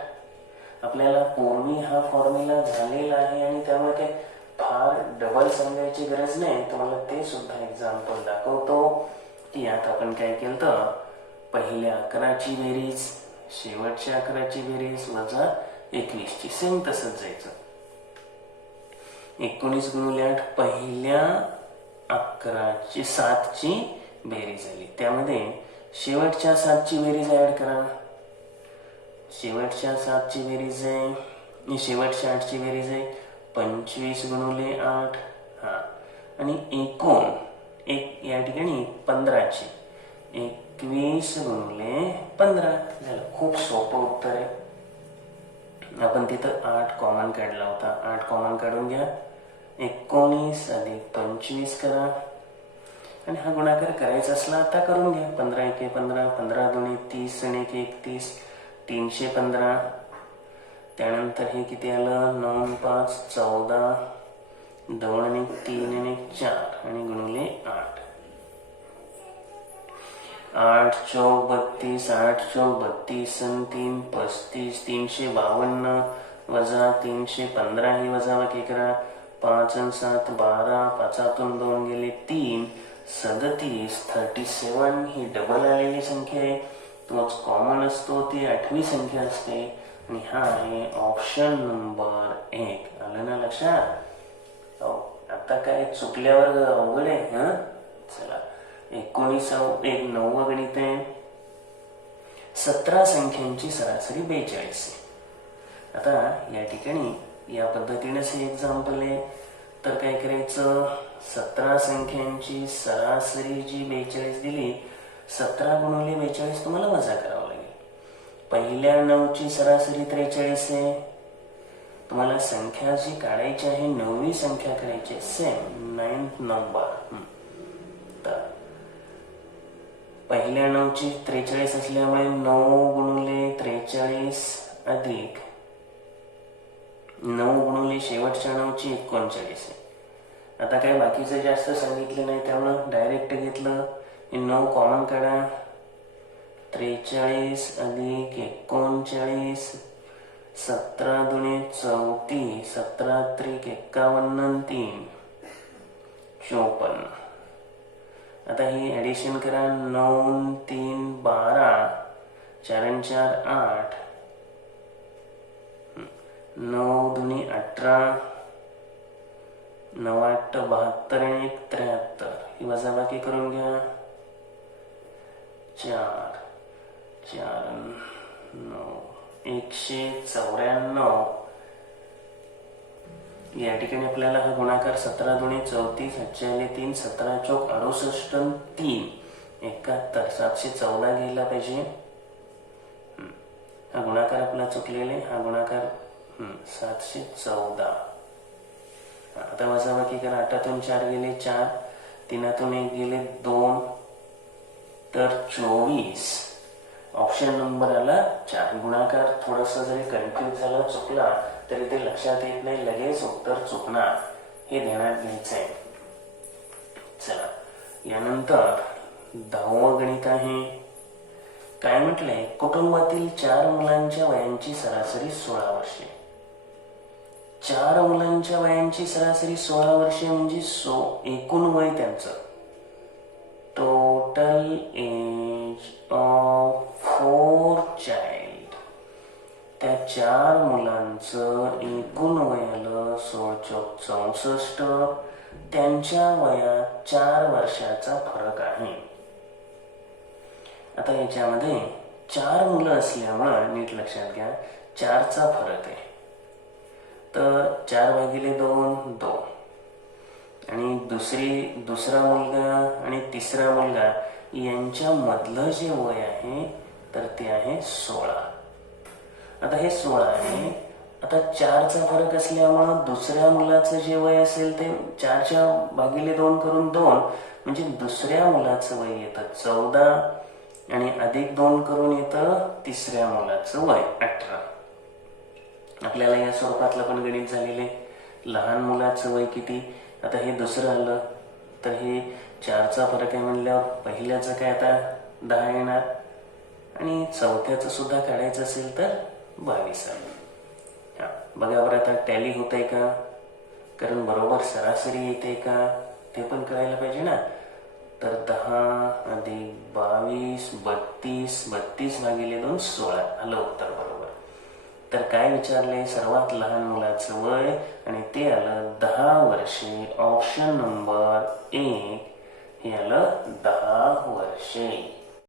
आपल्याला पूर्वी हा फॉर्म्युला झालेला आहे आणि त्यामुळे काय फार डबल सांगायची गरज नाही. तुम्हाला ते सुद्धा एक्झाम्पल दाखवतो की यात आपण काय केलं, पहिल्या 11ची बेरीज, शेवटच्या 11ची बेरीज वजा 21ची. सेम तसंच जायचं. 19 गुणिले 8, पहिल्या 7ची बेरीज आली. त्यामध्ये शेवटच्या 7ची बेरीज ॲड करा. शेवटच्या 7ची बेरीज आहे, शेवटच्या 8ची बेरीज आहे 25 गुणिले 8. हां, आणि एकूण एक या ठिकाणी 15ची 21 गुणिले 15 झालं. खूप सोपं उत्तर आहे. आपण तिथं 8 कॉमन काढला होता. 8 कॉमन काढून घ्या. 19 अधिक 25 करा आणि हा गुणाकार करायचा असला आता करून घ्या. 15 एके 15, 15 दुणे 30 आणि 1 31, 315. त्यानंतर हे किती आलं, 9 5 14, 2 आणि 3 आणि 4 आणि गुणिले 8. 8 चौक 32, 8 चौक 32 आणि 3 35, 352 वजा 315 ही वजाबाकी करा. 5 आणि 7 12, 5तून 2 गेले 3, 37. 37 ही डबल आलेली संख्या आहे. तोच कॉमन असतो, ती 8वी संख्या असते आणि हा आहे ऑप्शन नंबर 1. आलं ना लक्षात? आता काय चुकल्यावर अवघड आहे. चला, 9व गणित आहे. 17 संख्यांची सरासरी 42 आहे. आता या ठिकाणी या पद्धतीनेच हे एक्झाम्पल आहे. तर काय करायचं, 17 संख्यांची सरासरी जी 42 दिली, 17 गुणिले 42 तुम्हाला वजा करावं लागेल. पहिल्या 9ची सरासरी 43 आहे. तुम्हाला संख्या जी काढायची आहे 9वी संख्या करायची आहे, सेम 9th नंबर. तर पहिल्या 9ची 43 असल्यामुळे 9 गुणिले 43 अधिक 9 गुणिले शेवटच्या 9ची 39 आहे. आता काय बाकीचं जास्त सांगितलं नाही, त्यामुळं डायरेक्ट घेतलं. 9 कॉमन काढा. 43 अधिक 39, 17 दुणे 34, 17 त्रिक 51, 3 54. आता ही ॲडिशन करा. 9 3 12, 4 4 8, 9 दुणे 18, 9 8 72 आणि 1 73. ही वजाबाकी करून घ्या. 4 4 9 194. या ठिकाणी आपल्याला हा गुणाकार 17 दुणे 34, 3, 17 चौक 68, 3 71, 714 घ्यायला पाहिजे. हा गुणाकार आपला चुकलेला आहे. हा गुणाकार 714. आता वजाबाकी करा. 8तून 4 गेले 4, 3तून 1 गेले 2, तर 24. ऑप्शन नंबर आला 4. गुणाकार थोडासा जरी कन्फ्यूज झाला, चुकला तरी ते लक्षात येत नाही, लगेच उत्तर चुकणार, हे ध्यानात घ्यायचं आहे. चला, यानंतर 10वं गणित आहे. काय म्हटलंय, कुटुंबातील 4 मुलांच्या वयांची सरासरी 16 वर्षे. 4 मुलांच्या वयांची सरासरी 16 वर्षे म्हणजे एकूण वय त्यांचं, टोटल एज ऑफ 4 चाइल्ड. त्या 4 मुलांचं एकूण वय आलं 16 चौक 64. त्यांच्या वयात 4 वर्षाचा फरक आहे. आता याच्यामध्ये 4 मुलं असल्यामुळं नीट लक्षात घ्या, 4चा फरक आहे. तर 4 भागिले 2 2, आणि दुसरा मुलगा आणि तिसरा मुलगा यांच्या मधलं जे वय आहे तर ते आहे 16. आता हे 16 आहे. आता 4चा फरक असल्यामुळं दुसऱ्या मुलाचं जे वय असेल ते 4च्या भागिले 2 करून 2, म्हणजे दुसऱ्या मुलाचं वय येतं 14 आणि अधिक 2 करून येतं तिसऱ्या मुलाचं वय 18. आपल्याला या स्वरूपातलं पण गणित झालेले. लहान मुलाचं वय किती, आता हे दुसरं आलं तर हे 4चा फरक आहे म्हणल्यावर पहिल्याचं काय आता 10 येणार, आणि चौथ्याचं सुद्धा काढायचं असेल तर 22 आलं. बघा बरं, आता टॅली होत आहे का, कारण बरोबर सरासरी येते का ते पण कळायला पाहिजे ना. तर 10 अधिक 22 32, 32 भागिले 2 16 आलं उत्तर बरोबर. तर काय विचारले, सर्वात लहान मुलाचं वय, आणि ते आलं 10 वर्षे. ऑप्शन नंबर 1 हे आलं 10 वर्षे.